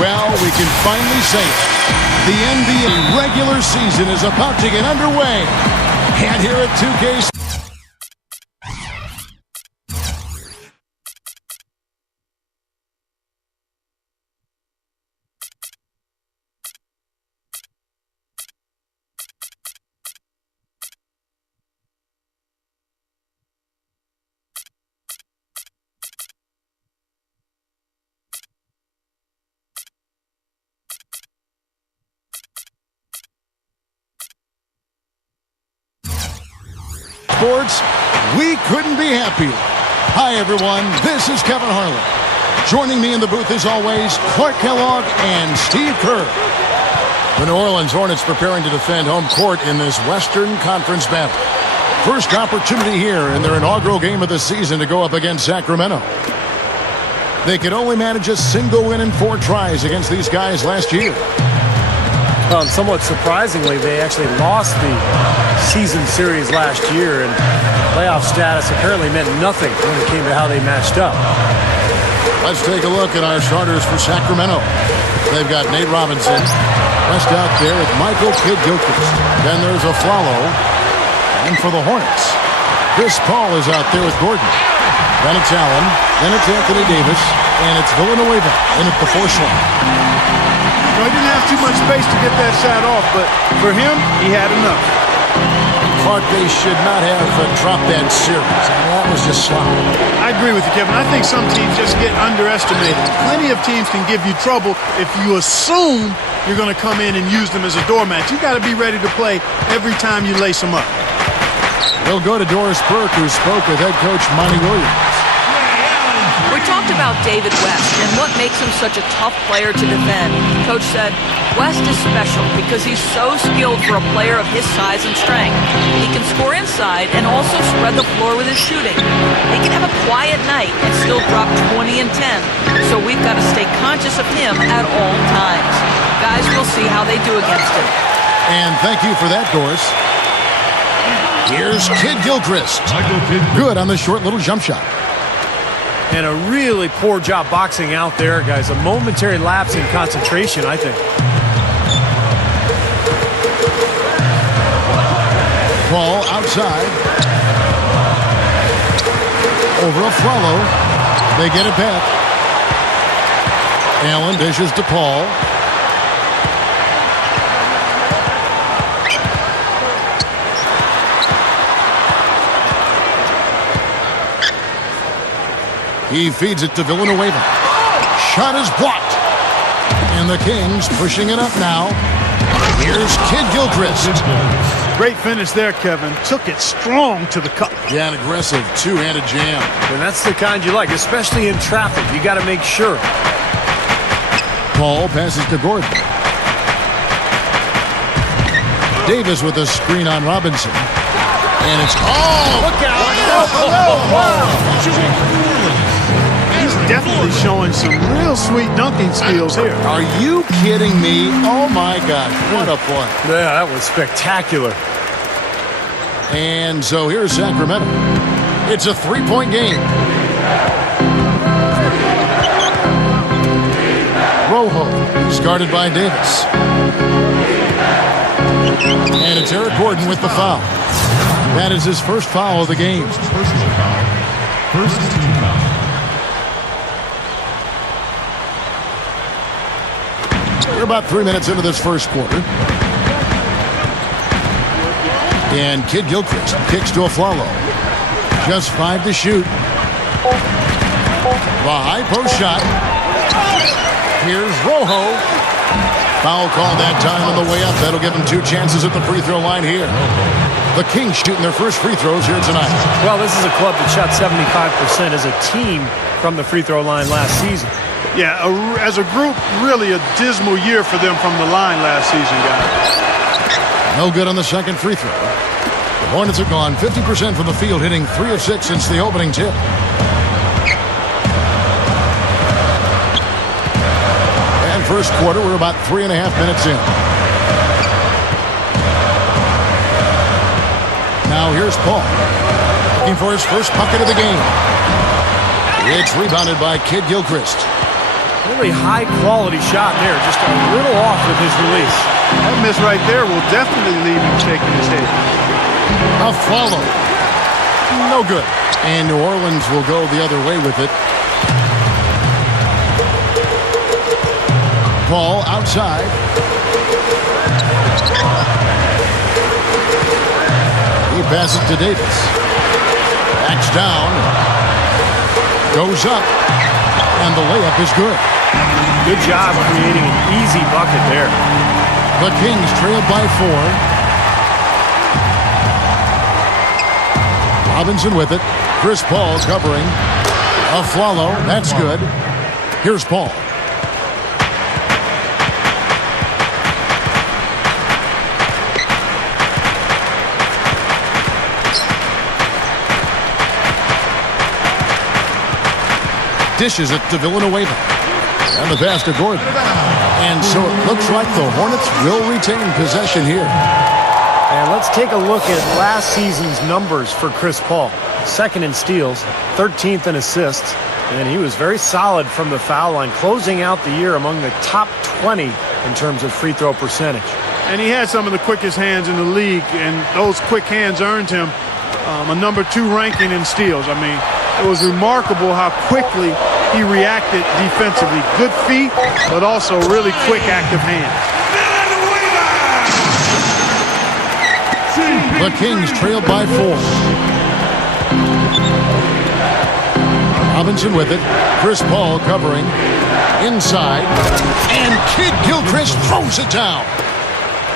Well, we can finally say it. The NBA regular season is about to get underway. And here at 2K... Sports, we couldn't be happier. Hi, everyone. This is Kevin Harlan. Joining me in the booth, as always, Clark Kellogg and Steve Kerr. The New Orleans Hornets preparing to defend home court in this Western Conference battle. First opportunity here in their inaugural game of the season to go up against Sacramento. They could only manage a single win in 4 tries against these guys last year. Somewhat surprisingly, they actually lost the season series last year, and playoff status apparently meant nothing when it came to how they matched up. Let's take a look at our starters for Sacramento. They've got Nate Robinson, rest out there with Michael Kidd-Gilchrist. Then there's a Aflalo. And for the Hornets, Chris Paul is out there with Gordon. Then it's Allen, then it's Anthony Davis, and it's Villanueva in at the 4 slot. He didn't have too much space to get that shot off, but for him, he had enough. Clark, they should not have dropped that series. That was just sloppy. I agree with you, Kevin. I think some teams just get underestimated. Plenty of teams can give you trouble if you assume you're going to come in and use them as a doormat. You got to be ready to play every time you lace them up. We'll go to Doris Burke, who spoke with head coach Monty Williams. We talked about David West and what makes him such a tough player to defend. Coach said, West is special because he's so skilled for a player of his size and strength. He can score inside and also spread the floor with his shooting. He can have a quiet night and still drop 20 and 10, so we've got to stay conscious of him at all times. Guys, we'll see how they do against him. And thank you for that, Doris. Here's Kidd-Gilchrist. Good on the short little jump shot. And a really poor job boxing out there, guys. A momentary lapse in concentration, I think. Ball outside. Over Aflalo. They get it back. Allen dishes to Paul. He feeds it to Villanueva. Shot is blocked. And the Kings pushing it up now. Here's Kidd-Gilchrist. Great finish there, Kevin. Took it strong to the cup. Yeah, an aggressive two-handed jam. And that's the kind you like, especially in traffic. You got to make sure. Paul passes to Gordon. Davis with a screen on Robinson. And it's... Oh! Look out! He's definitely showing some real sweet dunking skills here. Are you kidding me? Oh, my God. What a play. Yeah, that was spectacular. And so here's Sacramento. It's a 3-point game. Rojo is guarded by Davis. And it's Eric Gordon with the foul. That is his first foul of the game. Personal foul. First team foul. We're about 3 minutes into this first quarter. And Kidd-Gilchrist kicks to Aflalo. Just 5 to shoot. The high post shot. Here's Rojo. Foul called that time on the way up. That'll give him 2 chances at the free throw line here. The Kings shooting their first free throws here tonight. Well, this is a club that shot 75% as a team from the free throw line last season. Yeah, as a group, really a dismal year for them from the line last season, guys. No good on the second free throw. The Hornets have gone 50% from the field, hitting 3 of 6 since the opening tip. And first quarter, we're about 3.5 minutes in. Now here's Paul, looking for his first bucket of the game. It's rebounded by Kidd-Gilchrist. Really high-quality shot there. Just a little off with his release. That miss right there will definitely leave him shaking his head. A follow. No good. And New Orleans will go the other way with it. Ball outside. He passes to Davis. Backs down. Goes up. And the layup is good. Good job creating an easy bucket there. The Kings trailed by 4. Robinson with it. Chris Paul covering. Afflalo. That's good. Here's Paul. Dishes it to Villanueva. And the pass to Gordon. And so it looks like the Hornets will retain possession here. And let's take a look at last season's numbers for Chris Paul. Second in steals, 13th in assists, and he was very solid from the foul line, closing out the year among the top 20 in terms of free throw percentage. And he had some of the quickest hands in the league, and those quick hands earned him a number 2 ranking in steals. I mean, it was remarkable how quickly he reacted defensively. Good feet, but also really quick, active hands. The Kings trailed by 4. Robinson with it. Chris Paul covering. Inside. And Kid Gilchrist throws it down.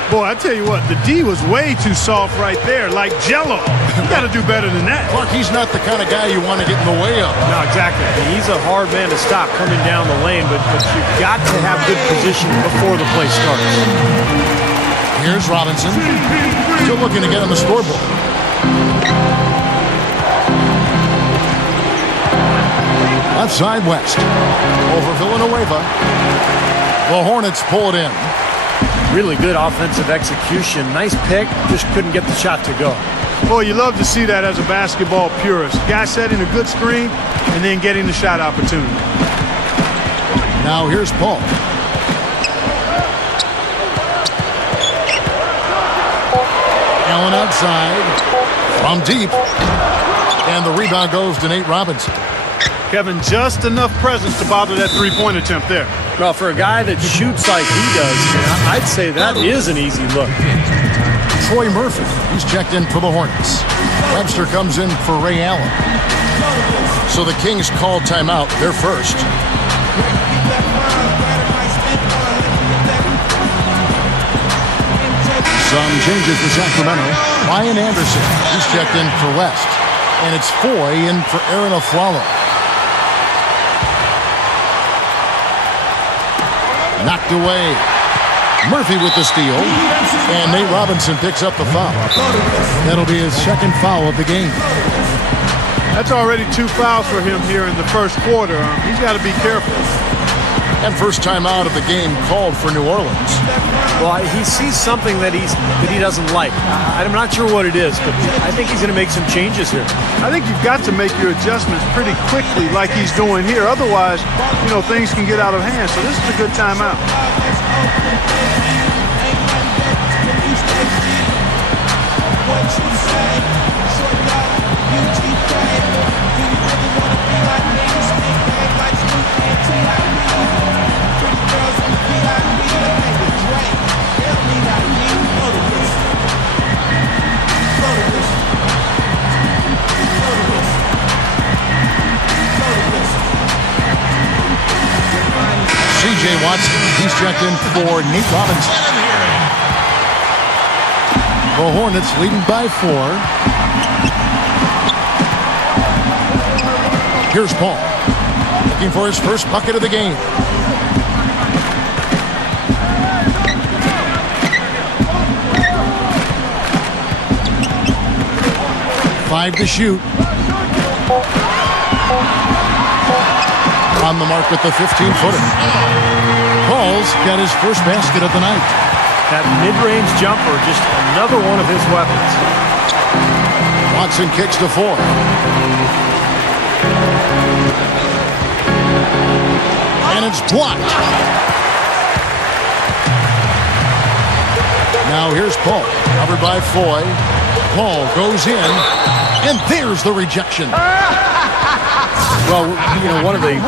Boy, I tell you what, the D was way too soft right there, like Jell-O. You got to do better than that. Clark, he's not the kind of guy you want to get in the way of. No, exactly. He's a hard man to stop coming down the lane, but you've got to have good position before the play starts. Here's Robinson. Still looking to get on the scoreboard. Left side West. Over Villanueva. The Hornets pull it in. Really good offensive execution. Nice pick. Just couldn't get the shot to go. Boy, you love to see that as a basketball purist. Guy setting a good screen and then getting the shot opportunity. Now here's Paul. Allen outside. From deep. And the rebound goes to Nate Robinson. Kevin, just enough presence to bother that three-point attempt there. Well, for a guy that shoots like he does, I'd say that is an easy look. Troy Murphy, he's checked in for the Hornets. Webster comes in for Ray Allen. So the Kings call timeout. They're first. Some changes for Sacramento. Ryan Anderson, he's checked in for West. And it's Foy in for Aaron Afflalo. Knocked away. Murphy with the steal. And Nate Robinson picks up the foul. That'll be his second foul of the game. That's already 2 fouls for him here in the first quarter. He's got to be careful. And first time out of the game called for New Orleans. Well, he sees something that he doesn't like. I'm not sure what it is, but I think he's going to make some changes here. I think you've got to make your adjustments pretty quickly like he's doing here. Otherwise, things can get out of hand. So this is a good timeout. C.J. Watson, he's checked in for Nate Robinson. The Hornets leading by 4. Here's Paul, looking for his first bucket of the game. Five to shoot. On the mark with the 15-footer. Paul's got his first basket of the night. That mid-range jumper, just another one of his weapons. Watson kicks to 4. And it's blocked. Now here's Paul, covered by Foy. Paul goes in, and there's the rejection. Well, you know, one of the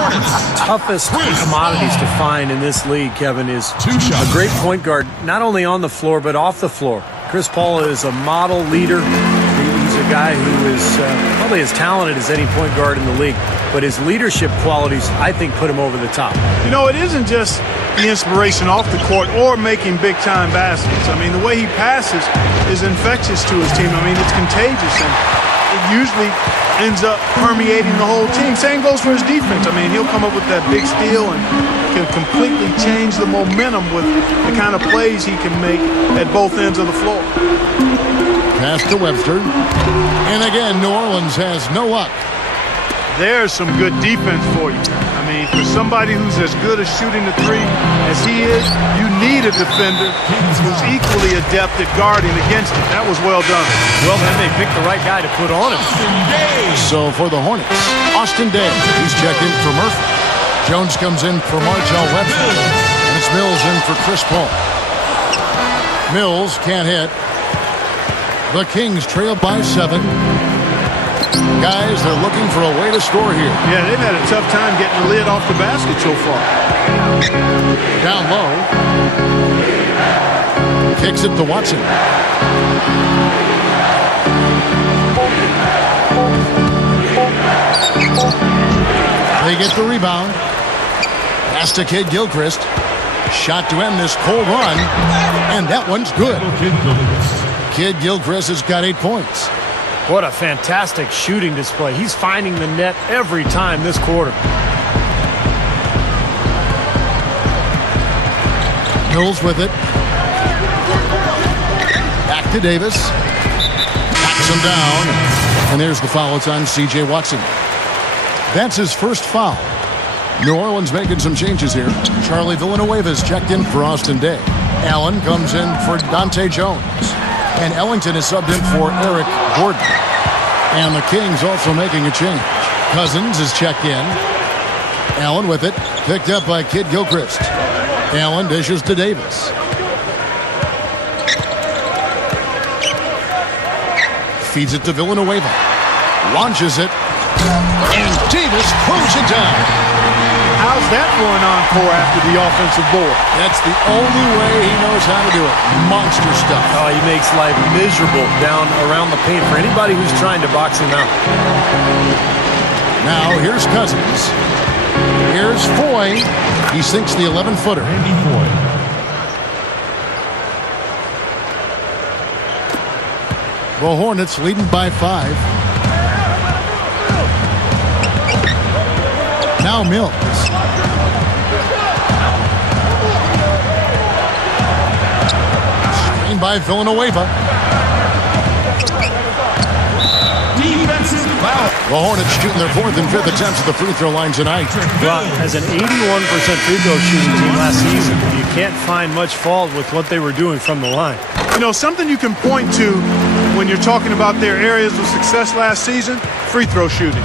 toughest commodities to find in this league, Kevin, is a great point guard, not only on the floor, but off the floor. Chris Paul is a model leader. He's a guy who is probably as talented as any point guard in the league, but his leadership qualities, I think, put him over the top. You know, it isn't just the inspiration off the court or making big-time baskets. I mean, the way he passes is infectious to his team. I mean, it's contagious, and it usually ends up permeating the whole team. Same goes for his defense. I mean, he'll come up with that big steal and can completely change the momentum with the kind of plays he can make at both ends of the floor. Pass to Webster. And again, New Orleans has no luck. There's some good defense for you. I mean, for somebody who's as good at shooting the three as he is, you need a defender who's equally adept at guarding against it. That was well done. Well, then they picked the right guy to put on him. So for the Hornets, Austin Day. He's checked in for Murphy. Jones comes in for Martell Webster. And it's Mills in for Chris Paul. Mills can't hit. The Kings trail by 7. Guys, they're looking for a way to score here. Yeah, they've had a tough time getting the lid off the basket so far. Down low. Kicks it to Watson. They get the rebound. Pass to Kid Gilchrist. Shot to end this cold run. And that one's good. Kid Gilchrist has got 8 points. What a fantastic shooting display. He's finding the net every time this quarter. Mills with it. Back to Davis. Backs him down. And there's the foul. It's on C.J. Watson. That's his first foul. New Orleans making some changes here. Charlie Villanueva's checked in for Austin Day. Allen comes in for Dante Jones. And Ellington is subbed in for Eric Gordon. And the Kings also making a change. Cousins is checked in. Allen with it. Picked up by Kid Gilchrist. Allen dishes to Davis. Feeds it to Villanueva. Launches it. And Davis throws it down. How's that for an encore after the offensive board? That's the only way he knows how to do it. Monster stuff. Oh, he makes life miserable down around the paint for anybody who's trying to box him out. Now here's Cousins. Here's Foy. He sinks the 11-footer. Randy Foy. The Hornets leading by 5. Now Mills. Screened by Villanueva. Defensive foul. The Hornets shooting their 4th and 5th attempts at the free throw line tonight. Well, as an 81% free throw shooting team last season, you can't find much fault with what they were doing from the line. You know, something you can point to when you're talking about their areas of success last season, free throw shooting.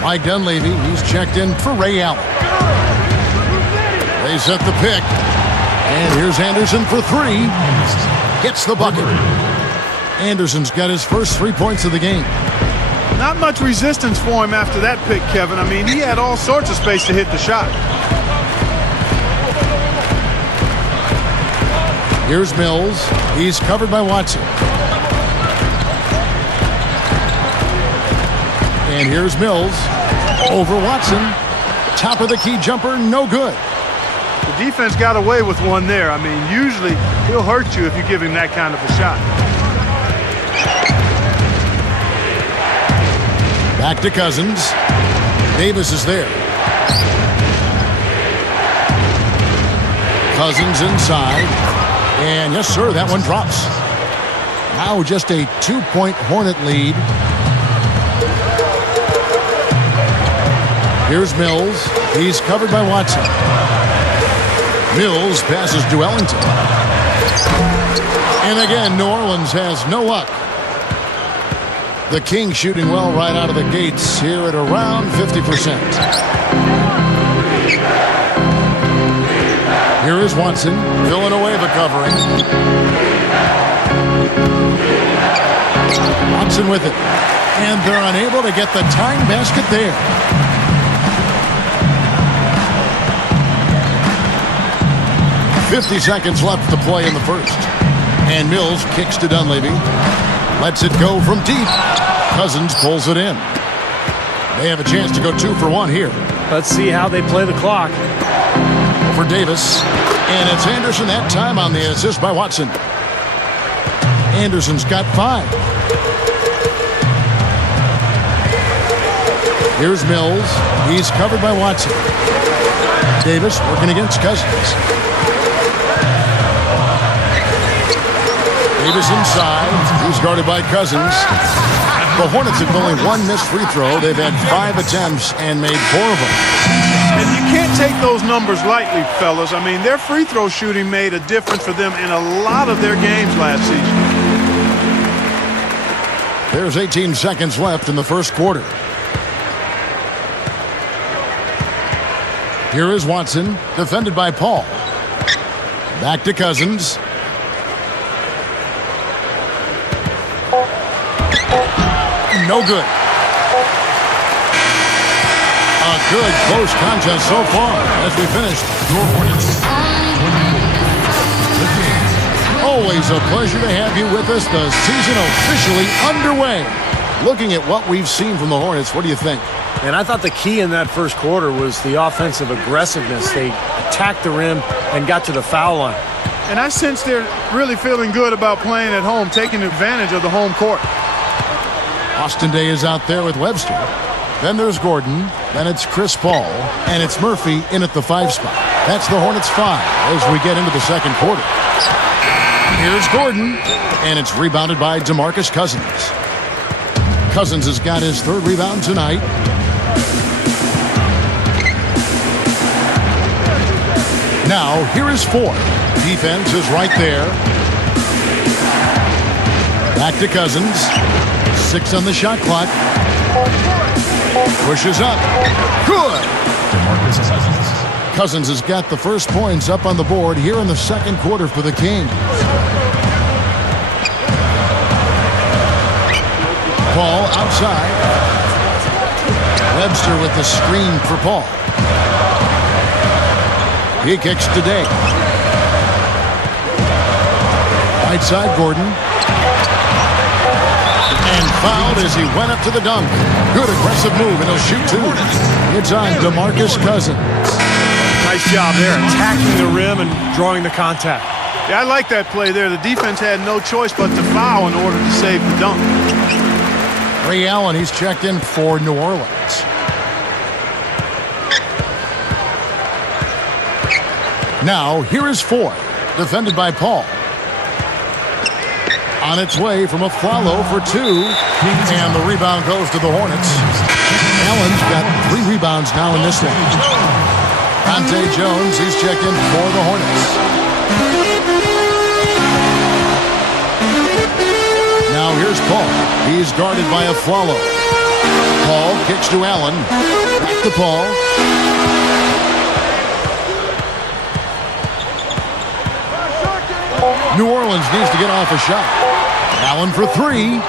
Mike Dunleavy, he's checked in for Ray Allen. They set the pick. And here's Anderson for 3. Gets the bucket. Anderson's got his first 3 points of the game. Not much resistance for him after that pick, Kevin. I mean, he had all sorts of space to hit the shot. Here's Mills. He's covered by Watson. And here's Mills over Watson. Top of the key jumper, no good. The defense got away with one there. I mean, usually he'll hurt you if you give him that kind of a shot. Back to Cousins. Davis is there. Cousins inside. And yes, sir, that one drops. Now just a 2-point Hornet lead. Here's Mills. He's covered by Watson. Mills passes to Ellington. And again, New Orleans has no luck. The Kings shooting well right out of the gates here at around 50%. Watson. Villanueva covering. Watson with it. And they're unable to get the tying basket there. .50 seconds left to play in the first. And Mills kicks to Dunleavy. Lets it go from deep. Cousins pulls it in. They have a chance to go 2 for 1 here. Let's see how they play the clock. For Davis. And it's Anderson that time on the assist by Watson. Anderson's got 5. Here's Mills. He's covered by Watson. Davis working against Cousins. Davis inside. He's guarded by Cousins. The Hornets have only 1 missed free throw. They've had 5 attempts and made 4 of them. And you can't take those numbers lightly, fellas. I mean, their free throw shooting made a difference for them in a lot of their games last season. There's 18 seconds left in the first quarter. Here is Watson, defended by Paul. Back to Cousins. No good. A good close contest so far as we finished. Your Hornets. 24. Always a pleasure to have you with us. The season officially underway. Looking at what we've seen from the Hornets, what do you think? And I thought the key in that first quarter was the offensive aggressiveness. They attacked the rim and got to the foul line. And I sense they're really feeling good about playing at home, taking advantage of the home court. Austin Day is out there with Webster. Then there's Gordon. Then it's Chris Paul. And it's Murphy in at the 5 spot. That's the Hornets 5 as we get into the second quarter. Here's Gordon. And it's rebounded by DeMarcus Cousins. Cousins has got his 3rd rebound tonight. Now, here is 4. Defense is right there. Back to Cousins. 6 on the shot clock. Pushes up. Good. DeMarcus Cousins. Cousins has got the first points up on the board here in the second quarter for the Kings. Paul outside. Webster with the screen for Paul. He kicks to Day. Right side, Gordon. And fouled as he went up to the dunk. Good aggressive move, and he'll shoot 2. It's on DeMarcus Cousins. Nice job there, attacking the rim and drawing the contact. Yeah, I like that play there. The defense had no choice but to foul in order to save the dunk. Ray Allen, he's checked in for New Orleans. Now, here is 4, defended by Paul. On its way from a follow for 2, and the rebound goes to the Hornets. Allen's got 3 rebounds now in this one. Dante Jones, he's checked in for the Hornets. Now here's Paul. He's guarded by a follow. Paul kicks to Allen. Back to Paul. New Orleans needs to get off a shot. Allen for 3.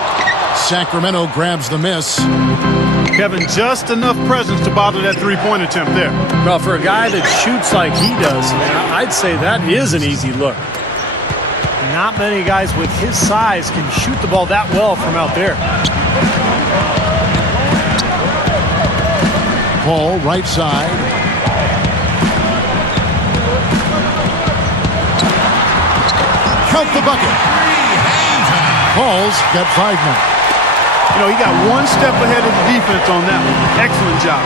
Sacramento grabs the miss. Kevin, just enough presence to bother that 3-point attempt there. Well, for a guy that shoots like he does, I'd say that is an easy look. Not many guys with his size can shoot the ball that well from out there. Paul, right side. Count the bucket. Paul's got 5 now. You know, he got 1 step ahead of the defense on that one. Excellent job.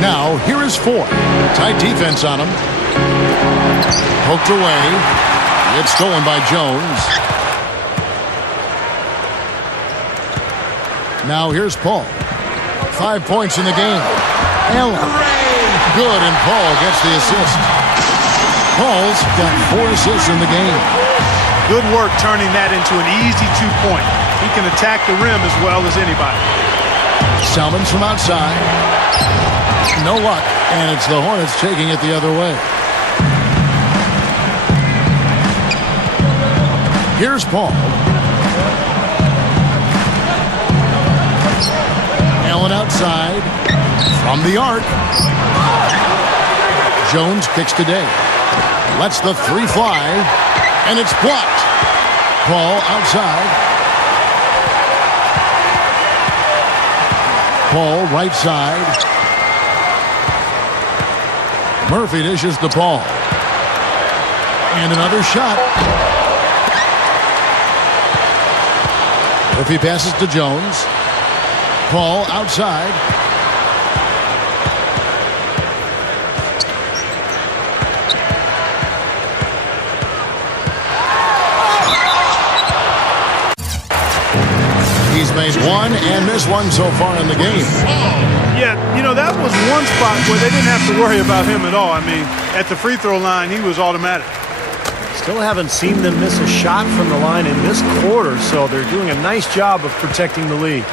Now, here is 4. Tight defense on him. Poked away. It's stolen by Jones. Now, here's Paul. 5 points in the game. Allen. Good, and Paul gets the assist. Paul's got 4 assists in the game. Good work turning that into an easy 2-point. He can attack the rim as well as anybody. Salmons from outside. No luck, and it's the Hornets taking it the other way. Here's Paul. Allen outside. From the arc. Jones kicks today. Lets the three fly, and it's blocked. Paul outside. Paul right side. Murphy dishes to Paul. And another shot. Murphy passes to Jones. Paul outside. He's made one and missed one so far in the game. Yeah, you know, that was one spot where they didn't have to worry about him at all. I mean, at the free throw line, he was automatic. Still haven't seen them miss a shot from the line in this quarter, so they're doing a nice job of protecting the lead.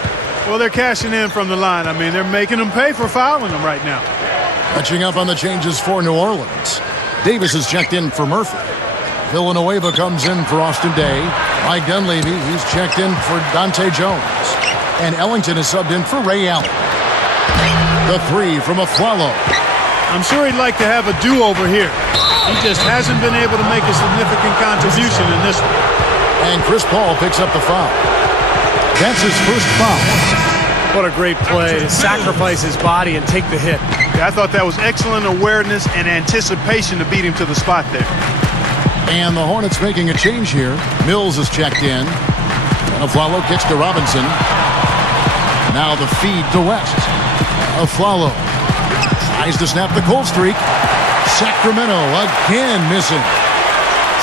Well, they're cashing in from the line. I mean, they're making them pay for fouling them right now. Catching up on the changes for New Orleans. Davis is checked in for Murphy. Villanueva comes in for Austin Day. Mike Dunleavy, he's checked in for Dante Jones. And Ellington is subbed in for Ray Allen. The three from Aflalo. I'm sure he'd like to have a do-over here. He just hasn't been able to make a significant contribution in this one. And Chris Paul picks up the foul. That's his first foul. What a great play to sacrifice his body and take the hit. Yeah, I thought that was excellent awareness and anticipation to beat him to the spot there. And the Hornets making a change here. Mills is checked in. And Aflalo kicks to Robinson. Now the feed to West. Aflalo tries to snap the cold streak. Sacramento again missing.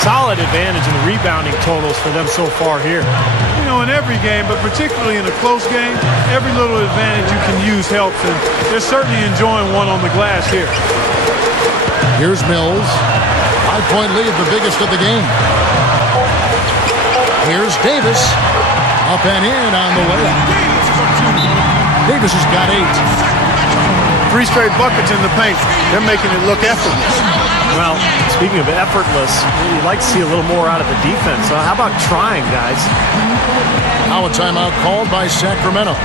Solid advantage in the rebounding totals for them so far here. You know, in every game, but particularly in a close game, every little advantage you can use helps, and they're certainly enjoying one on the glass here. Here's Mills. 5-point lead, the biggest of the game. Here's Davis. Up and in on the way. Davis has got 8. 3 straight buckets in the paint. They're making it look effortless. Well, speaking of effortless, you'd like to see a little more out of the defense. How about trying, guys? Now a timeout called by Sacramento.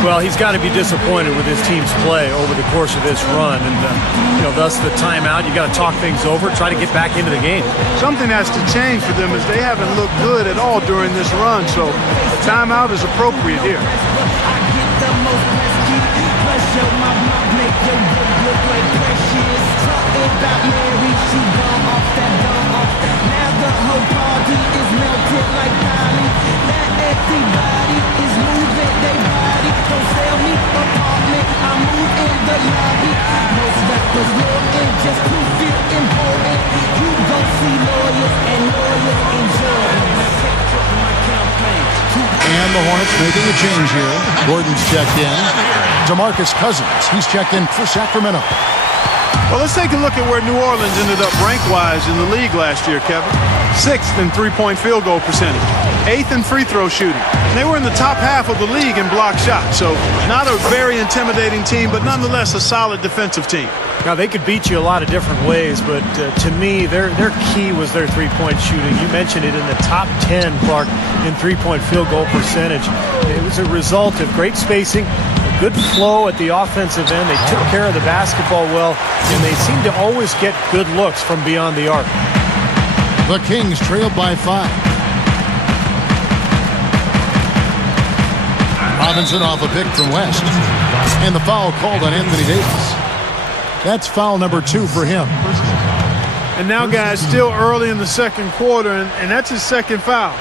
Well, he's got to be disappointed with his team's play over the course of this run. And, thus the timeout. You got to talk things over, try to get back into the game. Something has to change for them as they haven't looked good at all during this run. So a timeout is appropriate here. And the Hornets making a change here. Gordon's checked in. DeMarcus Cousins, he's checked in for Sacramento. Well, let's take a look at where New Orleans ended up rank-wise in the league last year, Kevin. 6th in three-point field goal percentage. 8th in free throw shooting. And they were in the top half of the league in block shots. So not a very intimidating team, but nonetheless a solid defensive team. Now, they could beat you a lot of different ways, but to me, their key was their three-point shooting. You mentioned it, in the top 10, Clark, in three-point field goal percentage. It was a result of great spacing, a good flow at the offensive end. They took care of the basketball well, and they seemed to always get good looks from beyond the arc. The Kings trailed by 5. Robinson off a pick from West. And the foul called on Anthony Davis. That's foul number 2 for him. And now, guys, still early in the second quarter, and that's his second foul.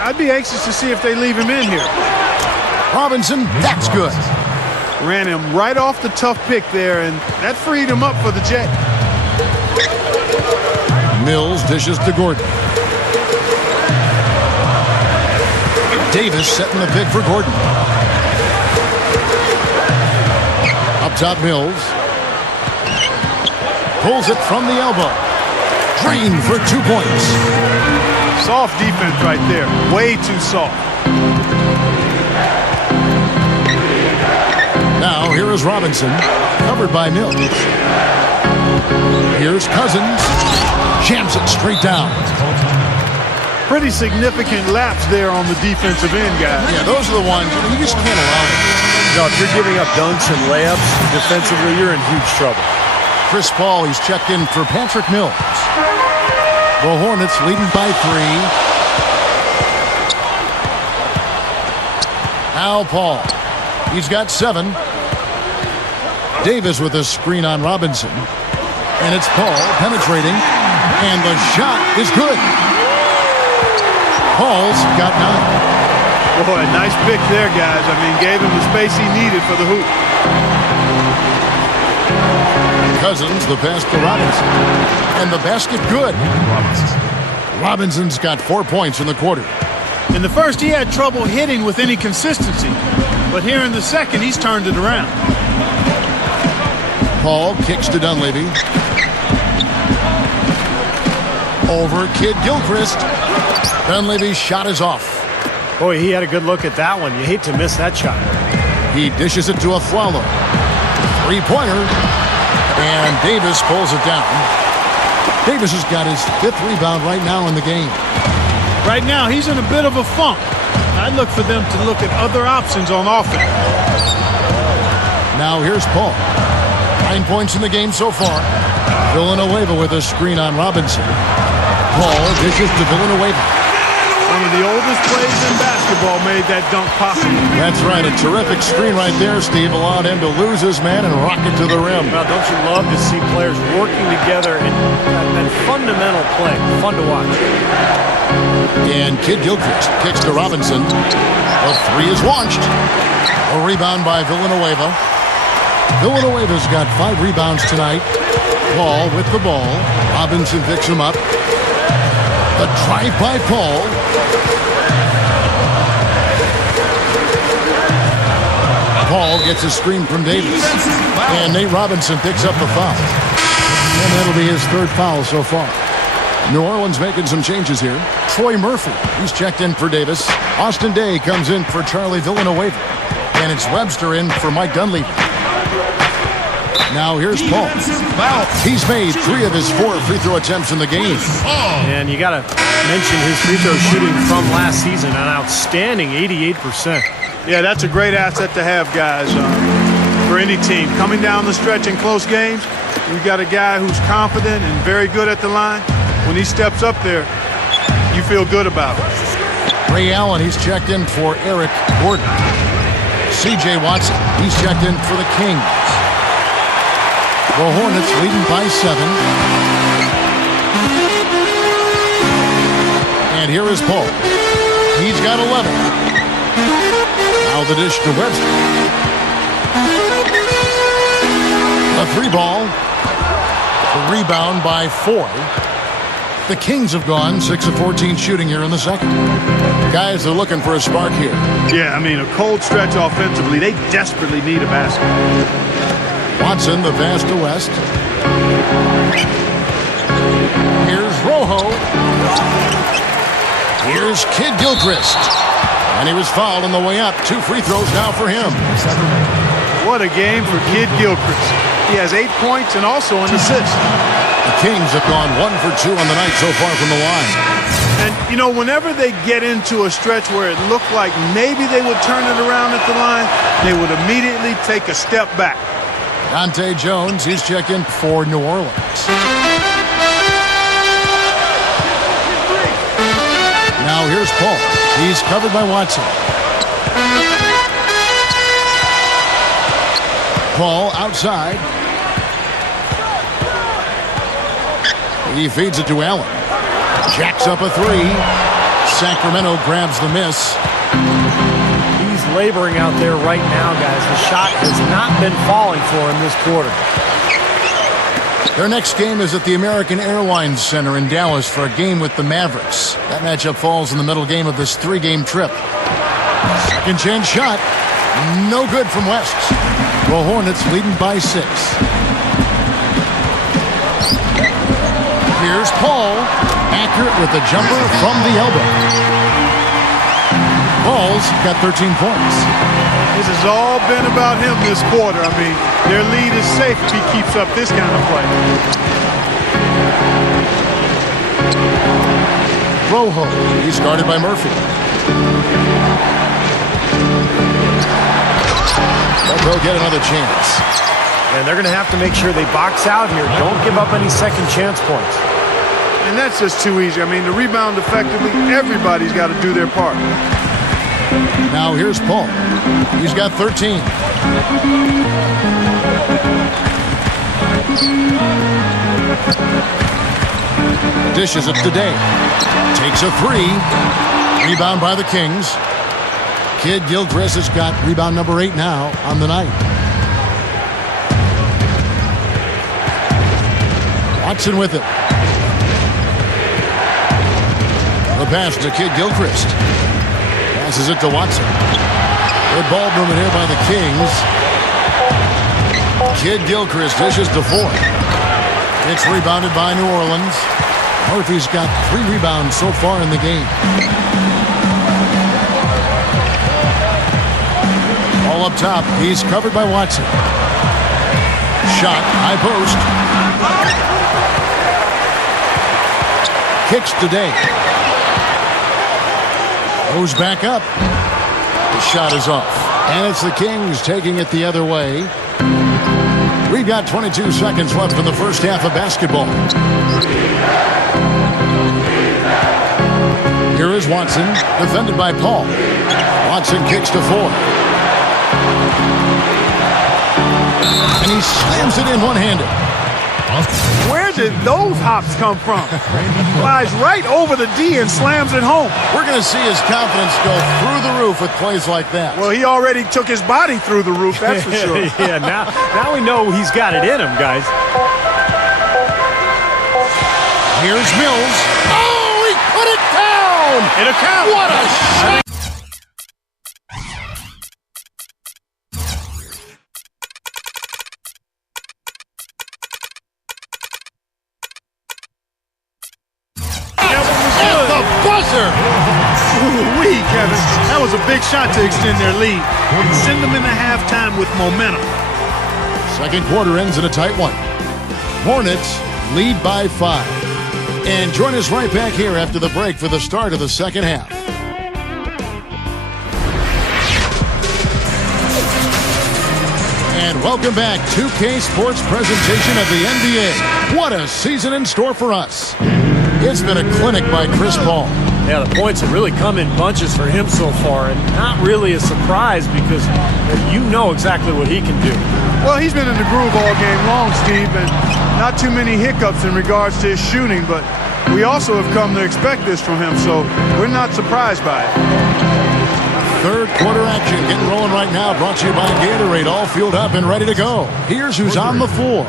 I'd be anxious to see if they leave him in here. Robinson, that's good. Ran him right off the tough pick there, and that freed him up for the J. Mills dishes to Gordon. Davis setting the pick for Gordon. Up top, Mills. Pulls it from the elbow. Drain for 2 points. Soft defense right there. Way too soft. Now here Here is Robinson, covered by Mills. Here's Cousins. Jams it straight down. Pretty significant laps there on the defensive end, guys. Yeah, those are the ones you just can't allow them. No, if you're giving up dunks and layups defensively, you're in huge trouble. Chris Paul, he's checked in for Patrick Mills. The Hornets leading by 3. Al Paul. He's got 7. Davis with a screen on Robinson. And it's Paul penetrating. And the shot is good. Paul's got 9. Boy, nice pick there, guys. I mean, gave him the space he needed for the hoop. Cousins, the pass to Robinson. And the basket good. Robinson's got 4 points in the quarter. In the first, he had trouble hitting with any consistency. But here in the second, he's turned it around. Paul kicks to Dunleavy. Over Kid Gilchrist. Dunleavy's shot is off. Boy, he had a good look at that one. You hate to miss that shot. He dishes it to Aflalo. 3-pointer. And Davis pulls it down. Davis has got his 5th rebound right now in the game. Right now, he's in a bit of a funk. I'd look for them to look at other options on offense. Now here's Paul. 9 points in the game so far. Villanueva with a screen on Robinson. Paul dishes to Villanueva. One of the oldest players in basketball made that dunk possible. That's right, a terrific screen right there, Steve. Allowed him to lose his man and rock it to the rim. Well, don't you love to see players working together in that fundamental play? Fun to watch. And Kid Gilchrist kicks to Robinson. The 3 is launched. A rebound by Villanueva. Villanueva's got 5 rebounds tonight. Paul with the ball. Robinson picks him up. The drive by Paul. Paul gets a screen from Davis. And Nate Robinson picks up the foul. And that'll be his 3rd foul so far. New Orleans making some changes here. Troy Murphy, he's checked in for Davis. Austin Day comes in for Charlie Villanueva. And it's Webster in for Mike Dunleavy. Now here's Paul. He's made 3 of his 4 free throw attempts in the game. And you got to mention his free throw shooting from last season, an outstanding 88%. Yeah, that's a great asset to have, guys, for any team. Coming down the stretch in close games, you've got a guy who's confident and very good at the line. When he steps up there, you feel good about it. Ray Allen, he's checked in for Eric Gordon. C.J. Watson, he's checked in for the Kings. The Hornets leading by 7. And here is Paul. He's got 11. Now the dish to Webster. A 3-ball. The rebound by 4. The Kings have gone 6 of 14 shooting here in the second. Guys are looking for a spark here. Yeah, I mean, a cold stretch offensively. They desperately need a basket. Watson, the pass to West. Here's Rojo. Here's Kid Gilchrist. And he was fouled on the way up. 2 free throws now for him. What a game for Kid Gilchrist. He has 8 points and also an assist. The Kings have gone 1 for 2 on the night so far from the line. And, you know, whenever they get into a stretch where it looked like maybe they would turn it around at the line, they would immediately take a step back. Dante Jones, he's checked in for New Orleans. Now here's Paul. He's covered by Watson. Paul outside. He feeds it to Allen. Jacks up a 3. Sacramento grabs the miss. He's laboring out there right now, guys. The shot has not been falling for him this quarter. Their next game is at the American Airlines Center in Dallas for a game with the Mavericks. That matchup falls in the middle game of this 3-game trip. Second chance shot. No good from West. The Hornets leading by 6. Here's Paul. Accurate with the jumper from the elbow. Paul's got 13 points. This has all been about him this quarter. I mean, their lead is safe if he keeps up this kind of play. Rojo, he's guarded by Murphy. They'll get another chance. And they're going to have to make sure they box out here. Don't give up any second chance points. And that's just too easy. I mean, to rebound effectively, everybody's got to do their part. Now here's Paul. He's got 13. Dishes it today. Takes a three. Rebound by the Kings. Kid Gilchrist has got rebound number 8 now on the night. Watson with it. The pass to Kid Gilchrist. Passes it to Watson. Good ball movement here by the Kings. Kid Gilchrist dishes to 4. It's rebounded by New Orleans. Murphy's got 3 rebounds so far in the game. All up top. He's covered by Watson. Shot. High post. Kicks today. Goes back up. The shot is off. And it's the Kings taking it the other way. We've got 22 seconds left in the first half of basketball. Here is Watson, defended by Paul. Watson kicks to 4. And he slams it in one-handed. Where did those hops come from? Flies right over the D and slams it home. We're going to see his confidence go through the roof with plays like that. Well, he already took his body through the roof, that's for sure. Yeah, now we know he's got it in him, guys. Here's Mills. Oh, he put it down! It'll count. What a shot! Ooh-wee, Kevin. That was a big shot to extend their lead. Send them into halftime with momentum. Second quarter ends in a tight one. Hornets lead by 5. And join us right back here after the break for the start of the second half. And welcome back. 2K Sports presentation of the NBA. What a season in store for us. It's been a clinic by Chris Paul. Yeah, the points have really come in bunches for him so far, and not really a surprise because you know exactly what he can do. Well, he's been in the groove all game long, Steve, and not too many hiccups in regards to his shooting, but we also have come to expect this from him, so we're not surprised by it. Third quarter action getting rolling right now, brought to you by Gatorade, all fueled up and ready to go. Here's who's on the floor.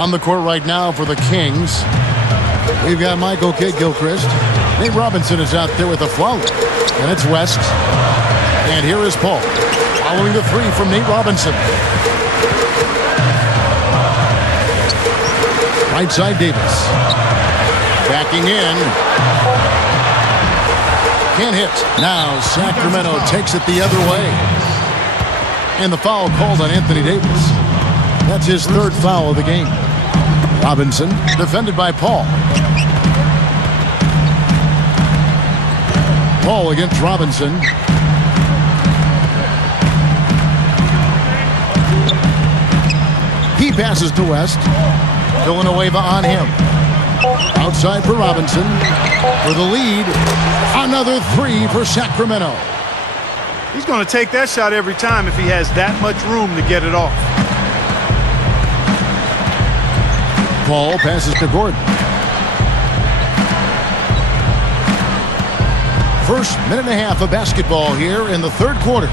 On the court right now for the Kings, we've got Michael Kidd-Gilchrist. Nate Robinson is out there with a float. And it's West. And here is Paul. Following the 3 from Nate Robinson. Right side Davis. Backing in. Can't hit. Now Sacramento takes it the other way. And the foul called on Anthony Davis. That's his 3rd foul of the game. Robinson defended by Paul. Paul against Robinson. He passes to West. Villanueva on him. Outside for Robinson. For the lead. Another 3 for Sacramento. He's going to take that shot every time if he has that much room to get it off. Paul passes to Gordon. First minute and a half of basketball here in the third quarter.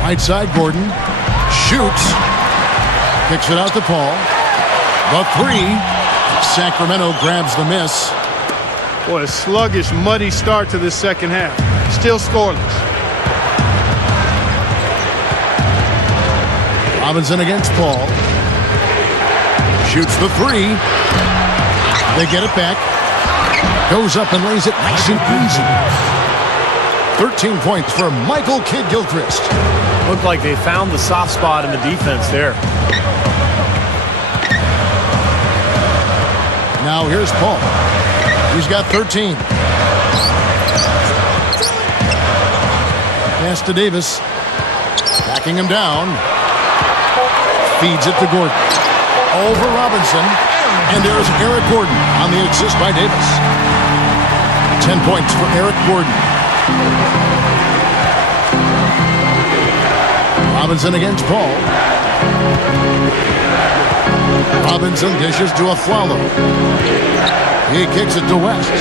Right side, Gordon. Shoots. Kicks it out to Paul. The 3. Sacramento grabs the miss. Boy, a sluggish, muddy start to this second half. Still scoreless. Robinson against Paul. Shoots the 3. They get it back. Goes up and lays it nice and easy. 13 points for Michael Kidd-Gilchrist. Looked like they found the soft spot in the defense there. Now here's Paul. He's got 13. Pass to Davis. Backing him down. Feeds it to Gordon. Over Robinson. And there's Eric Gordon on the assist by Davis. 10 points for Eric Gordon. Robinson against Paul. Robinson dishes to Afflalo. He kicks it to West.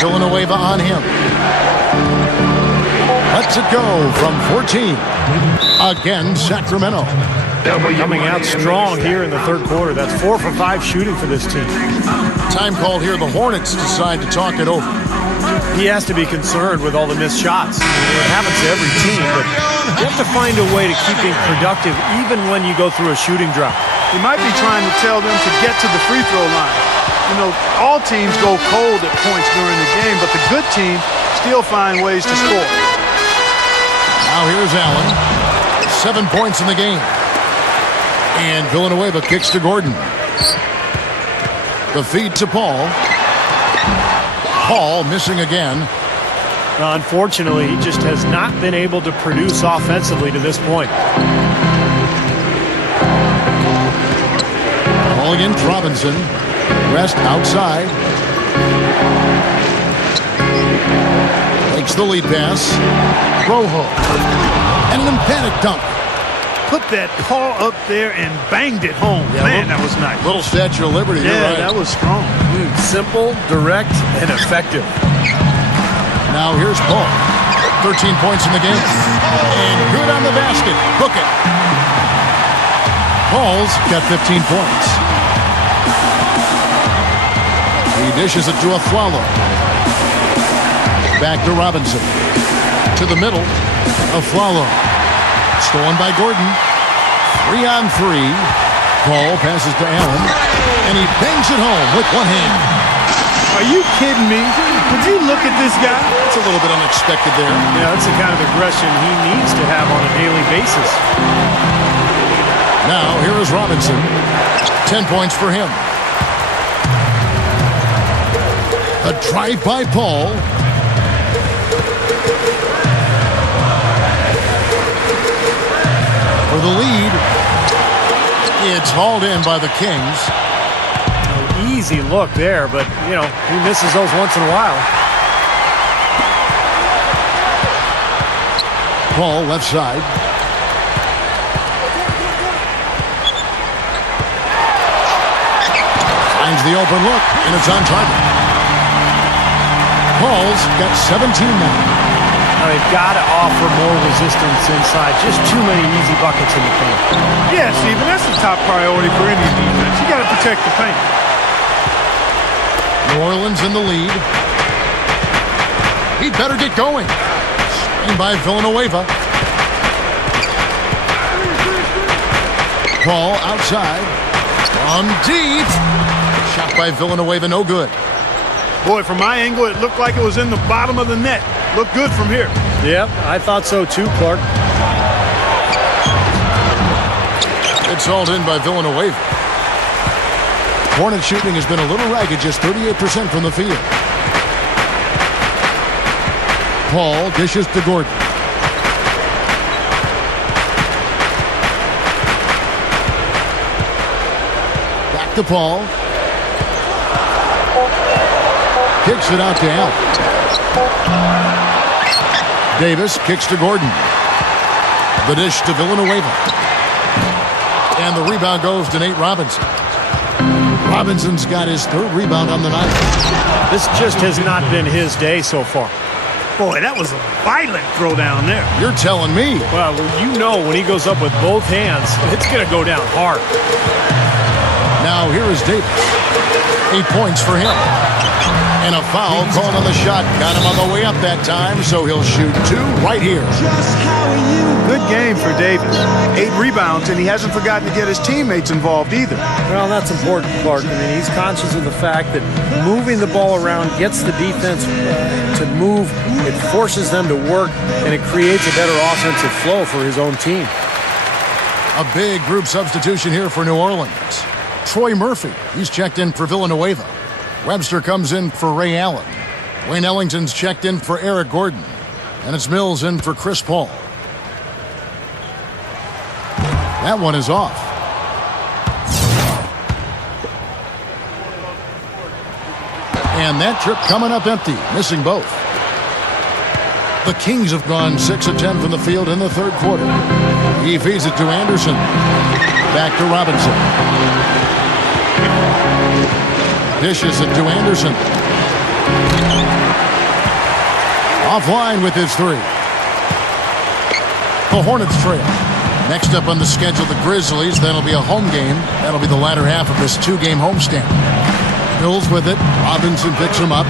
Villanueva on him. Lets it go from 14. Again, Sacramento. Coming out strong here in the third quarter. That's 4 for 5 shooting for this team. Time called here. The Hornets decide to talk it over. He has to be concerned with all the missed shots. It happens to every team, but you have to find a way to keep being productive even when you go through a shooting drought. He might be trying to tell them to get to the free throw line. You know, all teams go cold at points during the game, but the good team still find ways to score. Now here's Allen. 7 points in the game. And Villanueva kicks to Gordon. The feed to Paul. Paul missing again. Unfortunately, he just has not been able to produce offensively to this point. Ball against Robinson. West outside. Takes the lead pass. Rojo. And an emphatic dunk. Put that paw up there and banged it home. Yeah, man, that was nice. Little Statue of Liberty. Yeah, right. that was strong. Simple, direct, and effective. Now here's Paul. 13 points in the game. And good on the basket. Hook it. Paul's got 15 points. He dishes it to Afflalo. Back to Robinson. To the middle. Afflalo. Stolen by Gordon. 3-on-3. Paul passes to Allen. And he bangs it home with one hand. Are you kidding me? Would you look at this guy? It's a little bit unexpected there. Yeah, that's the kind of aggression he needs to have on a daily basis. Now, here is Robinson. 10 points for him. A drive by Paul. For the lead. It's hauled in by the Kings. Easy look there, but, you know, he misses those once in a while. Paul left side. Finds the open look, and it's on target. Paul's got 17 now. Now they've got to offer more resistance inside. Just too many easy buckets in the paint. Yeah, Stephen, that's the top priority for any defense. You got to protect the paint. New Orleans in the lead. He'd better get going. Screened by Villanueva. Paul outside. From deep. Shot by Villanueva, no good. Boy, from my angle, it looked like it was in the bottom of the net. Looked good from here. Yep, I thought so too, Clark. It's hauled in by Villanueva. Hornet shooting has been a little ragged, just 38% from the field. Paul dishes to Gordon. Back to Paul. Kicks it out to Allen. Davis kicks to Gordon. The dish to Villanueva. And the rebound goes to Nate Robinson. Robinson's got his third rebound on the night. This just has not been his day so far. Boy, that was a violent throw down there. You're telling me. Well, you know when he goes up with both hands, it's going to go down hard. Now here is Davis. 8 points for him. And a foul called on the shot. Got him on the way up that time, so he'll shoot 2 right here. Good game for Davis. 8 rebounds, and he hasn't forgotten to get his teammates involved either. Well, that's important, Clark. I mean, he's conscious of the fact that moving the ball around gets the defense to move. It forces them to work, and it creates a better offensive flow for his own team. A big group substitution here for New Orleans. Troy Murphy, he's checked in for Villanueva. Webster comes in for Ray Allen. Wayne Ellington's checked in for Eric Gordon. And it's Mills in for Chris Paul. That one is off. And that trip coming up empty, missing both. The Kings have gone 6 of 10 from the field in the third quarter. He feeds it to Anderson. Back to Robinson. Dishes it to Anderson. Offline with his 3. The Hornets trail. Next up on the schedule, the Grizzlies. That'll be a home game. That'll be the latter half of this 2-game homestand. Mills with it. Robinson picks him up.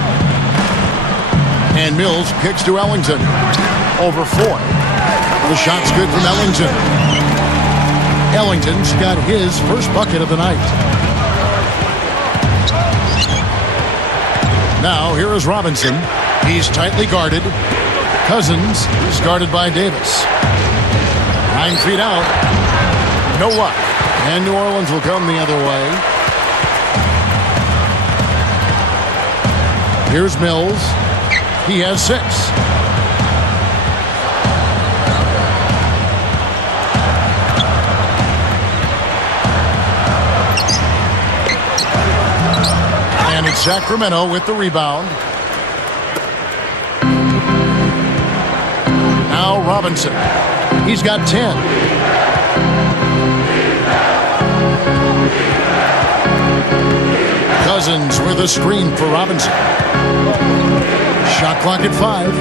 And Mills kicks to Ellington. Over 4. The shot's good from Ellington. Ellington's got his first bucket of the night. Now, here is Robinson. He's tightly guarded. Cousins is guarded by Davis. 9 feet out. No luck. And New Orleans will come the other way. Here's Mills. He has 6. And it's Sacramento with the rebound. Now Robinson. He's got 10. Cousins with a screen for Robinson. Shot clock at 5.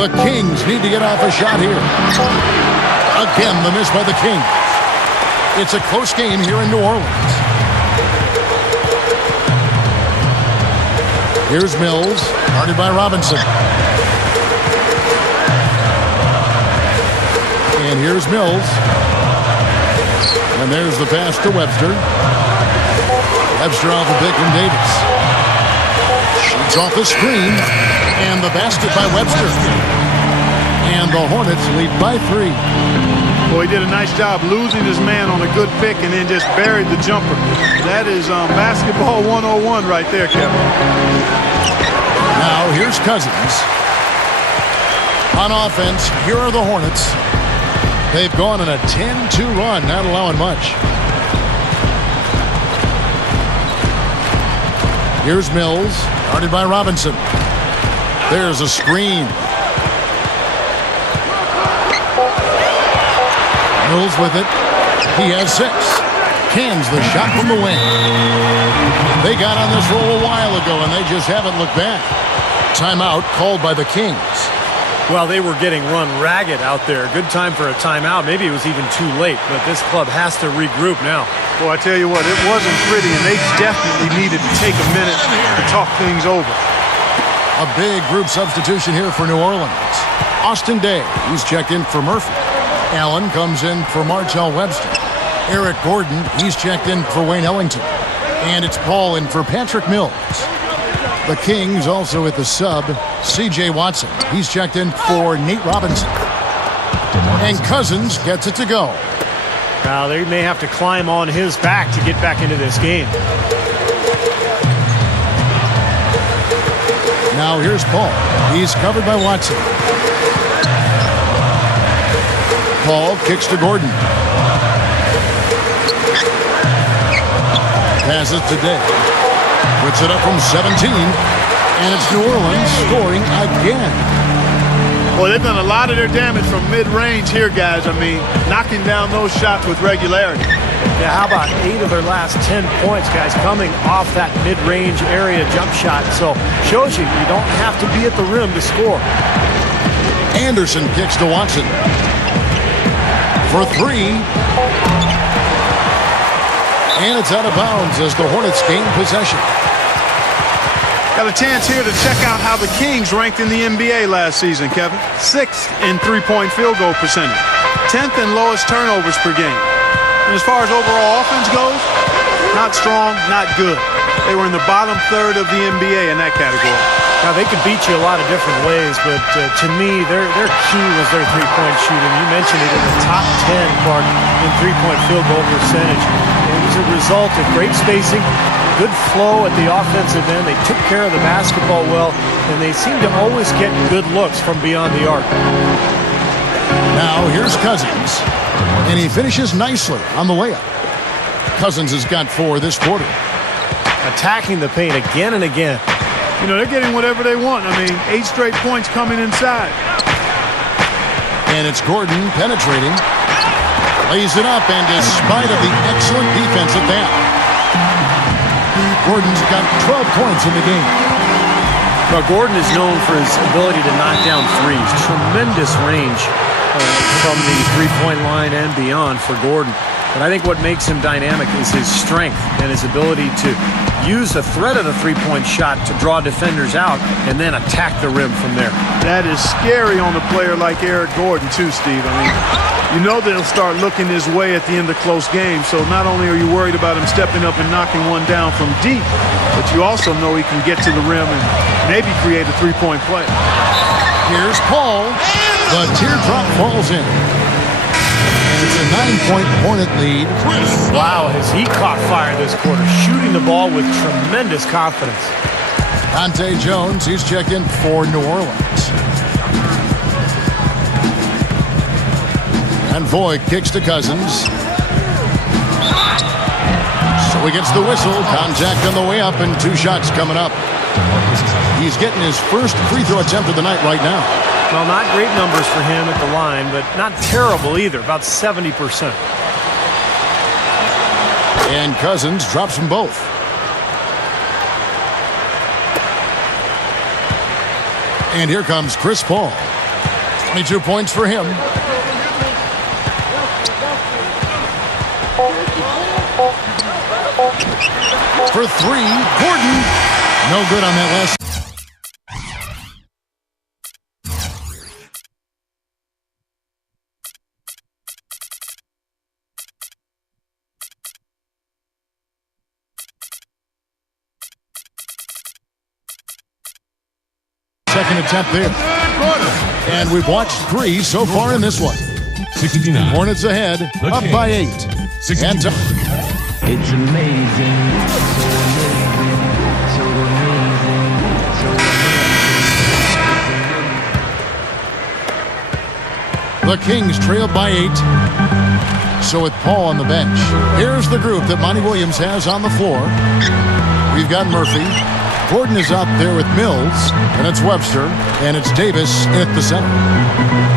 The Kings need to get off a shot here. Again, the miss by the Kings. It's a close game here in New Orleans. Here's Mills, guarded by Robinson. And here's Mills. And there's the pass to Webster. Webster off a pick from Davis. Shoots off the screen. And the basket by Webster. And the Hornets lead by 3. Boy, he did a nice job losing his man on a good pick and then just buried the jumper. That is basketball 101 right there, Kevin. Now here's Cousins. On offense, here are the Hornets. They've gone on a 10-2 run, not allowing much. Here's Mills, guarded by Robinson. There's a screen. Mills with it. He has 6. Cans the shot from the wing. They got on this roll a while ago, and they just haven't looked back. Timeout called by the Kings. Well, they were getting run ragged out there. Good time for a timeout. Maybe it was even too late, but this club has to regroup now. Well, I tell you what, it wasn't pretty, and they definitely needed to take a minute to talk things over. A big group substitution here for New Orleans. Austin Day, he's checked in for Murphy. Allen comes in for Martell Webster. Eric Gordon, he's checked in for Wayne Ellington. And it's Paul in for Patrick Mills. The Kings also at the sub, C.J. Watson. He's checked in for Nate Robinson. And Cousins gets it to go. Now, they may have to climb on his back to get back into this game. Now here's Paul. He's covered by Watson. Paul kicks to Gordon. Passes to Day. Puts it up from 17. And it's New Orleans scoring again. Well, they've done a lot of their damage from mid-range here, guys. I mean, knocking down those shots with regularity. Yeah, how about 8 of their last 10 points, guys, coming off that mid-range area jump shot. So, shows you don't have to be at the rim to score. Anderson kicks to Watson. For 3. And it's out of bounds as the Hornets gain possession. Got a chance here to check out how the Kings ranked in the NBA last season, Kevin. 6th in three-point field goal percentage. 10th in lowest turnovers per game. And as far as overall offense goes, not strong, not good. They were in the bottom third of the NBA in that category. Now, they could beat you a lot of different ways, but to me, their key was their three-point shooting. You mentioned it in the top 10, Clark, in three-point field goal percentage. It was a result of great spacing, good flow at the offensive end. They took care of the basketball well, and they seemed to always get good looks from beyond the arc. Now, here's Cousins, and he finishes nicely on the layup. Cousins has got 4 this quarter. Attacking the paint again and again. You know, they're getting whatever they want. I mean, 8 straight points coming inside. And it's Gordon penetrating. Lays it up, and despite of the excellent defense at that, Gordon's got 12 points in the game. Well, Gordon is known for his ability to knock down threes. Tremendous range from the three-point line and beyond for Gordon. But I think what makes him dynamic is his strength and his ability to use the threat of the three-point shot to draw defenders out and then attack the rim from there. That is scary on a player like Eric Gordon, too, Steve. I mean, you know they'll start looking his way at the end of close games. So not only are you worried about him stepping up and knocking one down from deep, but you also know he can get to the rim and maybe create a three-point play. Here's Paul. The teardrop falls in. It's a 9-point Hornet lead. Wow, has he caught fire this quarter, shooting the ball with tremendous confidence. Dante Jones, he's checked in for New Orleans. And Voigt kicks to Cousins. So he gets the whistle. Contact on the way up, and 2 shots coming up. He's getting his first free throw attempt of the night right now. Well, not great numbers for him at the line, but not terrible either, about 70%. And Cousins drops them both. And here comes Chris Paul. 22 points for him. For 3, Gordon. No good on that last. Second attempt there. And we've watched 3 so far in this one. 69. Hornets ahead, up by 8. 60. And it's amazing, so amazing, so amazing. the Kings trailed by 8. So with Paul on the bench, here's the group that Monty Williams has on the floor. We've got Murphy. Gordon is out there with Mills, and it's Webster, and it's Davis at the center.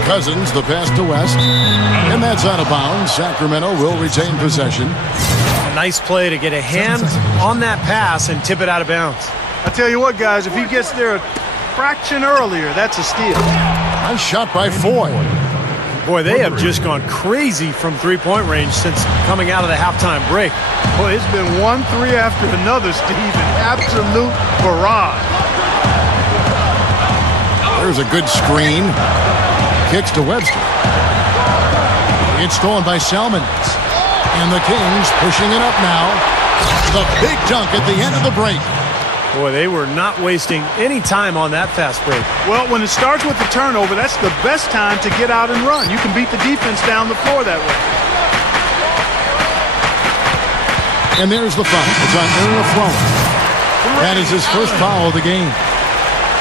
Cousins, the pass to West, and that's out of bounds. Sacramento will retain possession. A nice play to get a hand on that pass and tip it out of bounds. I tell you what, guys, if he gets there a fraction earlier, that's a steal. Nice shot by Foy. Boy, they have just gone crazy from three-point range since coming out of the halftime break. Boy, it's been 1 3 after another, Steve. An absolute barrage. There's a good screen. Kicks to Webster. It's stolen by Salmons. And the Kings pushing it up now. The big dunk at the end of the break. Boy, they were not wasting any time on that fast break. Well, when it starts with the turnover, that's the best time to get out and run. You can beat the defense down the floor that way. And there's the foul. It's on Aaron Flowers. That is his first foul of the game.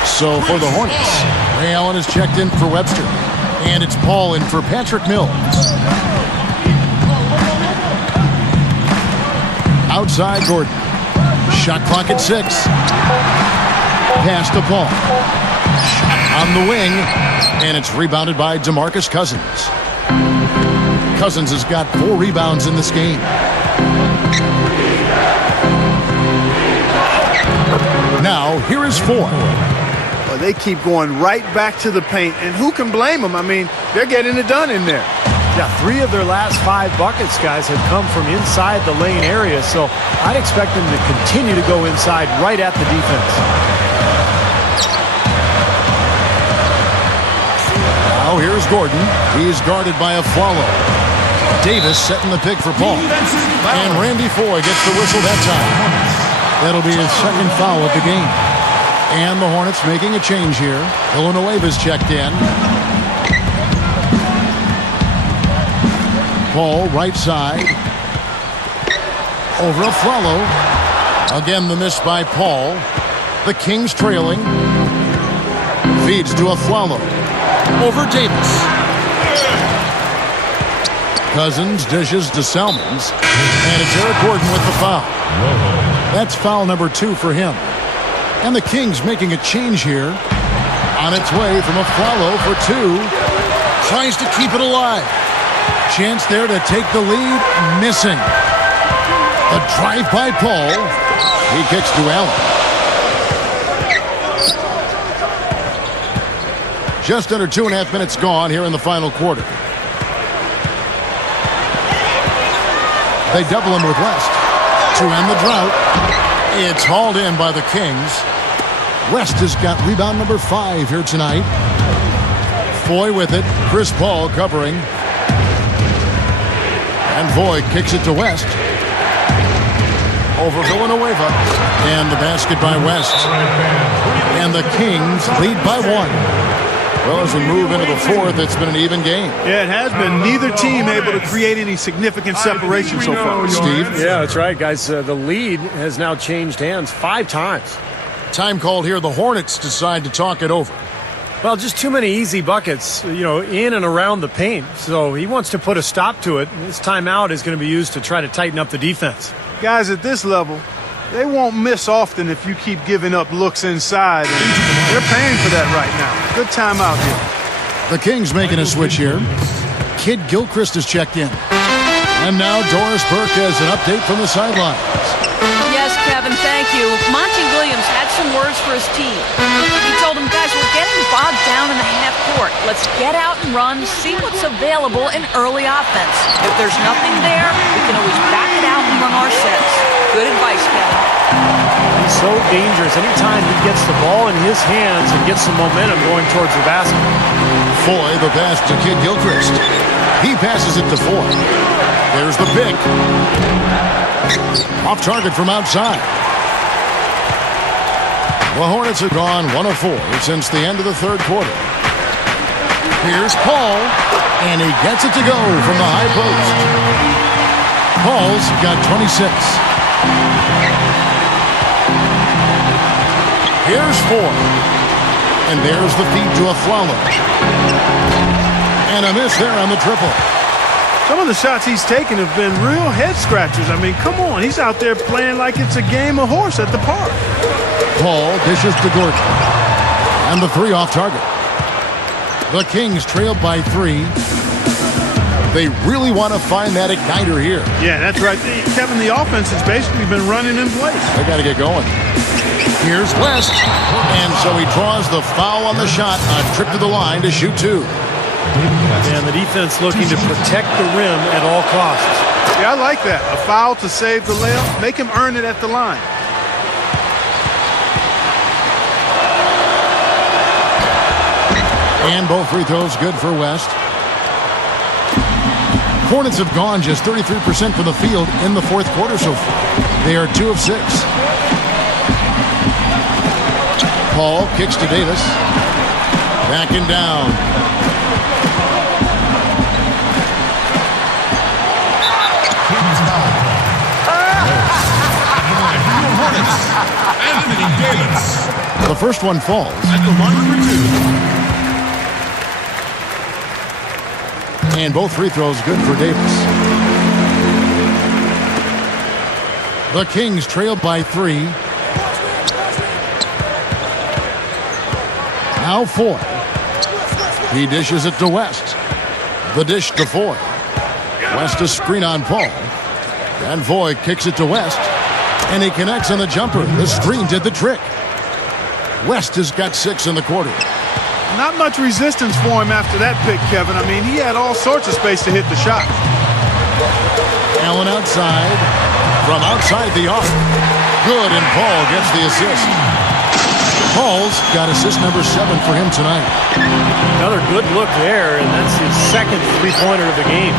So for the Hornets, Ray Allen is checked in for Webster. And it's Paul in for Patrick Mills. Outside Gordon. Shot clock at 6. Pass to Paul. Shot on the wing. And it's rebounded by DeMarcus Cousins. Cousins has got 4 rebounds in this game. Now, here is Foy. Well, they keep going right back to the paint, and who can blame them? I mean, they're getting it done in there. Yeah, 3 of their last 5 buckets, guys, have come from inside the lane area, so I'd expect them to continue to go inside right at the defense. Now here's Gordon. He's guarded by a follow. Davis setting the pick for Paul. And Randy Foy gets the whistle that time. That'll be his second foul of the game. And the Hornets making a change here. Villanueva's checked in. Paul, right side. Over Afflalo. Again, the miss by Paul. The Kings trailing. Feeds to Afflalo. Over Davis. Cousins dishes to Selmans. And it's Eric Gordon with the foul. That's foul number 2 for him. And the Kings making a change here. On its way from Afflalo for 2. Tries to keep it alive. Chance there to take the lead. Missing. A drive by Paul. He kicks to Allen. Just under 2.5 minutes gone here in the final quarter. They double him with West. To end the drought. It's hauled in by the Kings. West has got rebound number 5 here tonight. Foy with it. Chris Paul covering. And Foy kicks it to West. Over Villanueva. And the basket by West. And the Kings lead by 1. Well, as we move into the fourth, it's been an even game. Yeah, it has been. Neither team able to create any significant separation so far. Steve? Yeah, that's right, guys. The lead has now changed hands 5 times. Time called here. The Hornets decide to talk it over. Well, just too many easy buckets, in and around the paint. So he wants to put a stop to it. This timeout is going to be used to try to tighten up the defense. Guys, at this level, they won't miss often if you keep giving up looks inside. And they're paying for that right now. Good timeout here. The Kings making a switch here. Kid Gilchrist is checked in. And now Doris Burke has an update from the sidelines. Yes, Kevin, thank you. Monty Williams had some words for his team. He told them, guys, we're getting bogged down in the half court. Let's get out and run, see what's available in early offense. If there's nothing there, we can always back it out and run our sets. Good advice, Kevin. He's so dangerous. Anytime he gets the ball in his hands and gets some momentum going towards the basket. Foy, the pass to Kid Gilchrist. He passes it to Foy. There's the pick. Off target from outside. The Hornets have gone 1 of 4 since the end of the third quarter. Here's Paul, and he gets it to go from the high post. Paul's got 26. Here's Foy. And there's the feed to Afflalo. And a miss there on the triple. Some of the shots he's taken have been real head scratchers. I mean, come on. He's out there playing like it's a game of horse at the park. Paul dishes to Gordon. And the 3 off target. The Kings trail by 3. They really want to find that igniter here. Yeah, that's right. Kevin, the offense has basically been running in place. They got to get going. Here's West. And so he draws the foul on the shot. A trip to the line to shoot 2. And the defense looking to protect the rim at all costs. Yeah, I like that. A foul to save the layup. Make him earn it at the line. And both free throws good for West. Hornets have gone just 33% from the field in the fourth quarter so far. They are 2 of 6. Paul kicks to Davis. Backing down. Anthony Davis. The first one falls. At the line for 2. And both free throws good for Davis. The Kings trail by 3. Now Foy. He dishes it to West. The dish to Foy. West a screen on Paul. And Foy kicks it to West. And he connects on the jumper. The screen did the trick. West has got 6 in the quarter. Not much resistance for him after that pick, Kevin. I mean, he had all sorts of space to hit the shot. Allen outside. From outside the arc. Good, and Paul gets the assist. Paul's got assist number 7 for him tonight. Another good look there, and that's his second three-pointer of the game.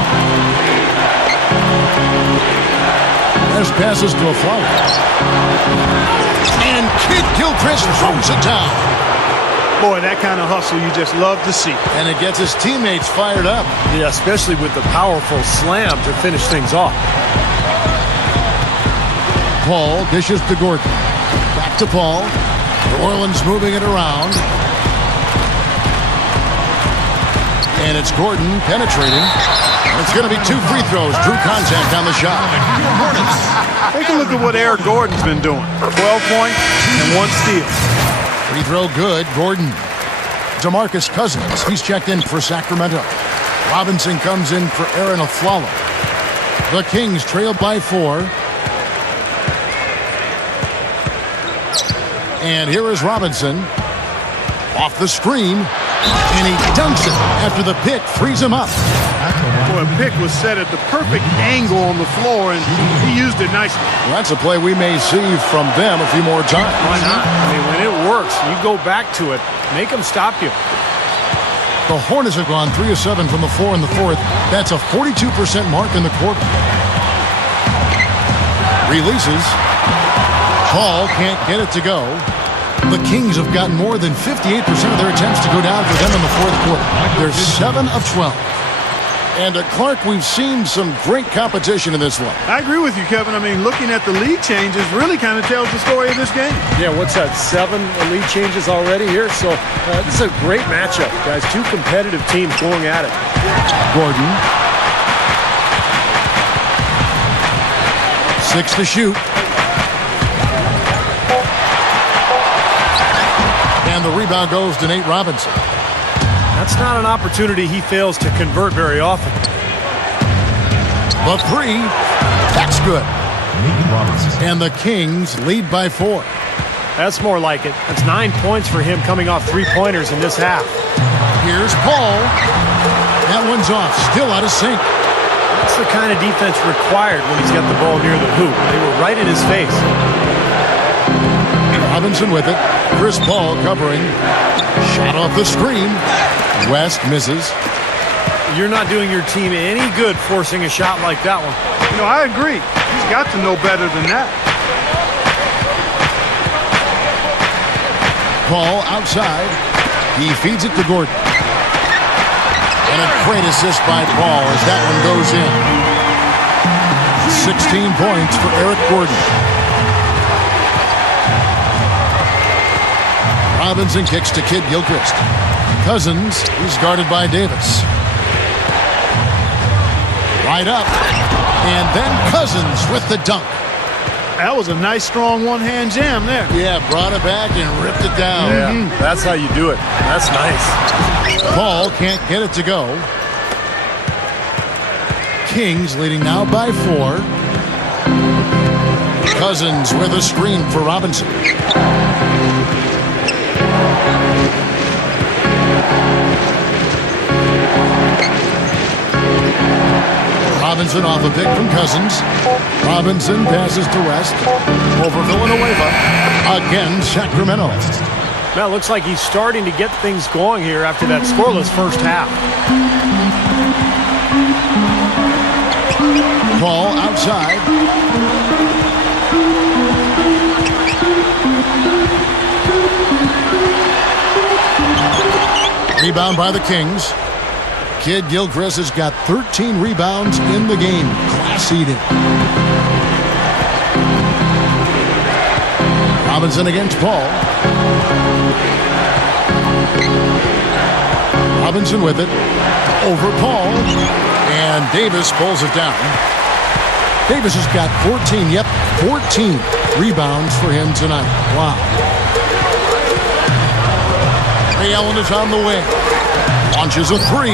As passes to a flower. And Kid Gilchrist throws it down. Boy, that kind of hustle you just love to see. And it gets his teammates fired up. Yeah, especially with the powerful slam to finish things off. Paul dishes to Gordon. Back to Paul. New Orleans moving it around. And it's Gordon penetrating. It's going to be 2 free throws. Drew contact on the shot. Hornets. Take a look at what Eric Gordon's been doing. 12 points and 1 steal. Free throw good. Gordon. DeMarcus Cousins. He's checked in for Sacramento. Robinson comes in for Aaron Aflalo. The Kings trail by 4. And here is Robinson. Off the screen. And he dunks it after the pick frees him up. Boy, a pick was set at the perfect angle on the floor, and he used it nicely. Well, that's a play we may see from them a few more times. Why not? I mean, when it works, you go back to it. Make them stop you. The Hornets have gone 3 of 7 from the floor in the 4th. That's a 42% mark in the quarter. Releases. Paul can't get it to go. The Kings have gotten more than 58% of their attempts to go down for them in the 4th quarter. They're 7 of 12. And Clark, we've seen some great competition in this one. I agree with you, Kevin. I mean, looking at the lead changes really kind of tells the story of this game. Yeah, what's that, 7 lead changes already here? So this is a great matchup, guys. 2 competitive teams going at it. Gordon. 6 to shoot. And the rebound goes to Nate Robinson. That's not an opportunity he fails to convert very often. The 3. That's good. Nate Robinson. And the Kings lead by 4. That's more like it. That's 9 points for him coming off 3-pointers in this half. Here's Paul. That one's off. Still out of sync. That's the kind of defense required when he's got the ball near the hoop. They were right in his face. Robinson with it. Chris Paul covering. Shot off the screen. West misses. You're not doing your team any good forcing a shot like that one. You know, I agree. He's got to know better than that. Paul outside. He feeds it to Gordon. And a great assist by Paul as that one goes in. 16 points for Eric Gordon. Robinson kicks to Kid Gilchrist. Cousins, he's guarded by Davis. Right up. And then Cousins with the dunk. That was a nice, strong one-hand jam there. Yeah, brought it back and ripped it down. Yeah, that's how you do it. That's nice. Paul can't get it to go. Kings leading now by 4. Cousins with a screen for Robinson. Robinson off a pick from Cousins. Robinson passes to West. Over Villanueva. Again, Sacramento. Now it looks like he's starting to get things going here after that scoreless first half. Paul outside. Rebound by the Kings. Kid Gilchrist has got 13 rebounds in the game. Class eating. Robinson against Paul. Robinson with it. Over Paul. And Davis pulls it down. Davis has got 14. Yep, 14 rebounds for him tonight. Wow. Ray Allen is on the wing. Launches a 3.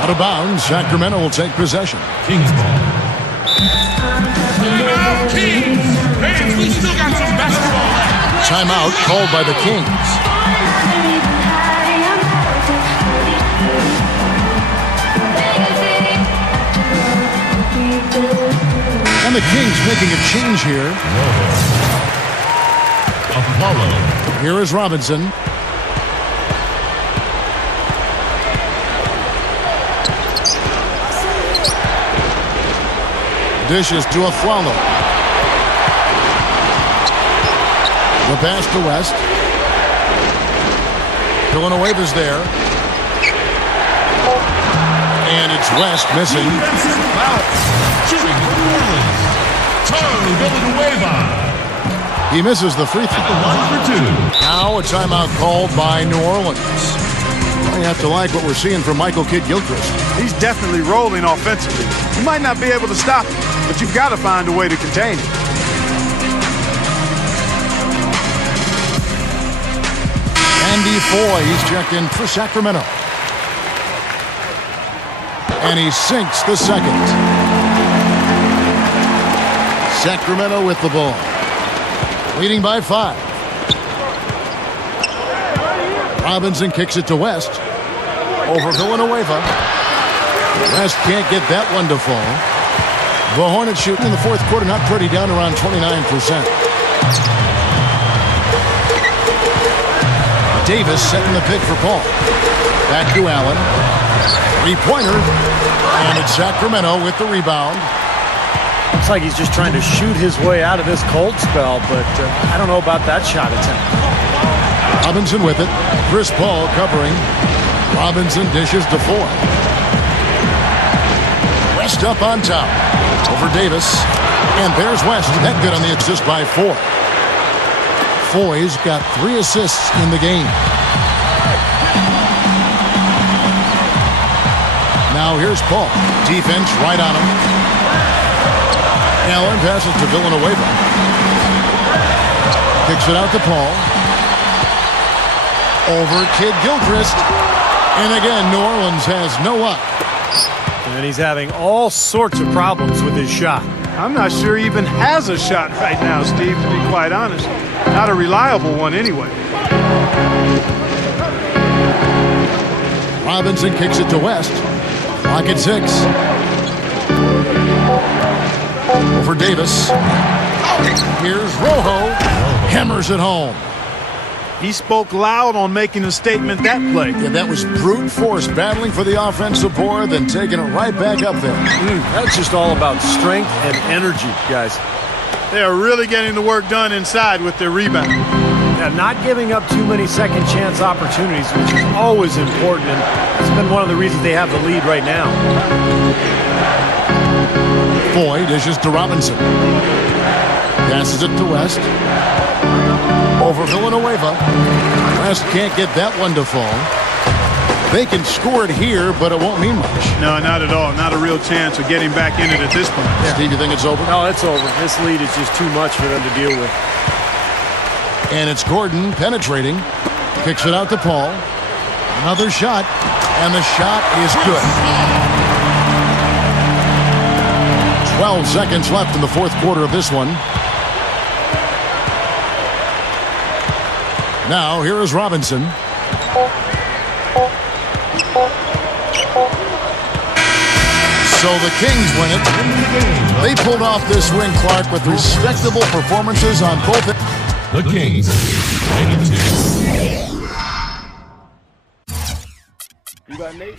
Out of bounds. Sacramento will take possession. Kings ball. Kings. Fans, we still got some basketball left. Timeout called by the Kings. And the Kings making a change here. Apollo. Here is Robinson. Dishes to Aflalo. The pass to West. Villanueva's there. And it's West missing. Shooting for New Orleans. Turn Villanueva. He misses the free throw. At the line for 2. Now a timeout called by New Orleans. You have to like what we're seeing from Michael Kidd-Gilchrist. He's definitely rolling offensively. You might not be able to stop him, but you've got to find a way to contain him. Andy Foy, he's checked in for Sacramento. And he sinks the second. Sacramento with the ball. Leading by 5. Robinson kicks it to West. Over Villanueva. West can't get that one to fall. The Hornets shooting in the fourth quarter, not pretty, down around 29%. Davis setting the pick for Paul. Back to Allen. Three-pointer. And it's Sacramento with the rebound. Looks like he's just trying to shoot his way out of this cold spell, but I don't know about that shot attempt. Robinson with it. Chris Paul covering. Robinson dishes to Foy. West up on top. Over Davis. And there's West. That good on the assist by Foy. Foy's got 3 assists in the game. Now here's Paul. Defense right on him. Allen passes to Villanueva. Kicks it out to Paul. Over Kidd-Gilchrist. And again, New Orleans has no luck. And he's having all sorts of problems with his shot. I'm not sure he even has a shot right now, Steve, to be quite honest. Not a reliable one anyway. Robinson kicks it to West. Clock at 6. Over Davis. Here's Rojo. Hammers it home. He spoke loud on making a statement that play. Yeah, that was brute force, battling for the offensive board, then taking it right back up there. That's just all about strength and energy, guys. They are really getting the work done inside with their rebound. Yeah, not giving up too many second chance opportunities, which is always important, and it's been one of the reasons they have the lead right now. Foy dishes to Robinson. Passes it to West. Over Villanueva. West can't get that one to fall. They can score it here, but it won't mean much. No, not at all. Not a real chance of getting back in it at this point. Yeah. Steve, you think it's over? No, it's over. This lead is just too much for them to deal with. And it's Gordon penetrating. Kicks it out to Paul. Another shot. And the shot is good. 12 seconds left in the fourth quarter of this one. Now, here is Robinson. So the Kings win it. They pulled off this win, Clark, with respectable performances on both. The Kings, 92. You got Nate?